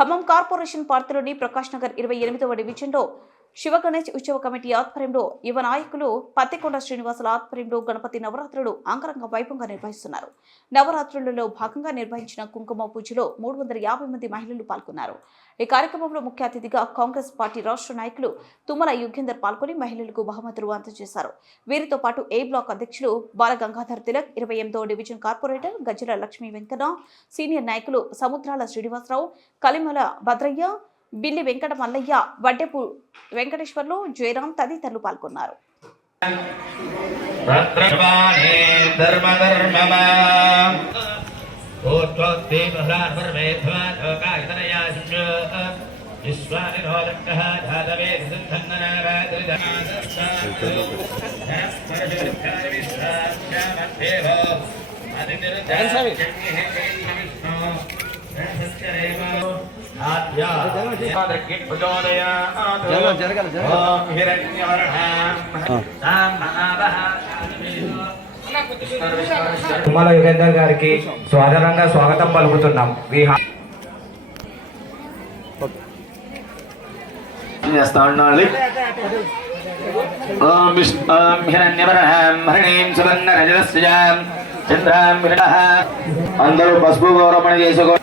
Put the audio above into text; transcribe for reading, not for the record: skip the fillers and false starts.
Khammam corporation పార్టీలోని ప్రకాష్ నగర్ 28వ డివిజన్లో శివగణేష్ ఉత్సవ కమిటీ ఆధ్వర్యంలో యువ నాయకులు పత్తికొండ శ్రీనివాసుల ఆధ్వర్యంలో గణపతి నవరాత్రులు అంగరంగ వైభవంగా నిర్వహిస్తున్నారు. నవరాత్రులలో భాగంగా నిర్వహించిన కుంకుమ పూజలో 350 మంది మహిళలు పాల్గొన్నారు. ఈ కార్యక్రమంలో ముఖ్య అతిథిగా కాంగ్రెస్ పార్టీ రాష్ట్ర నాయకులు తుమ్మల యుగేందర్ పాల్గొని మహిళలకు బహుమతులు అందజేశారు. వీరితో పాటు ఏ బ్లాక్ అధ్యక్షులు బాలగంగాధర్ తిలక్, 28వ డివిజన్ కార్పొరేటర్ గజ్జల లక్ష్మీ వెంకన్న, సీనియర్ నాయకులు సముద్రాల శ్రీనివాసరావు, కలిమల భద్రయ్య, బిల్లి వెంకట మల్లయ్య, వడ్డెపు వెంకటేశ్వర్లు, జయరాం తదితరులు పాల్గొన్నారు. తుమ్మల యుగేందర్ గారికి స్వాగతంగా స్వాగతం పలుకుతున్నాం. అందరూ పసుపు గౌరవణ చేసుకో.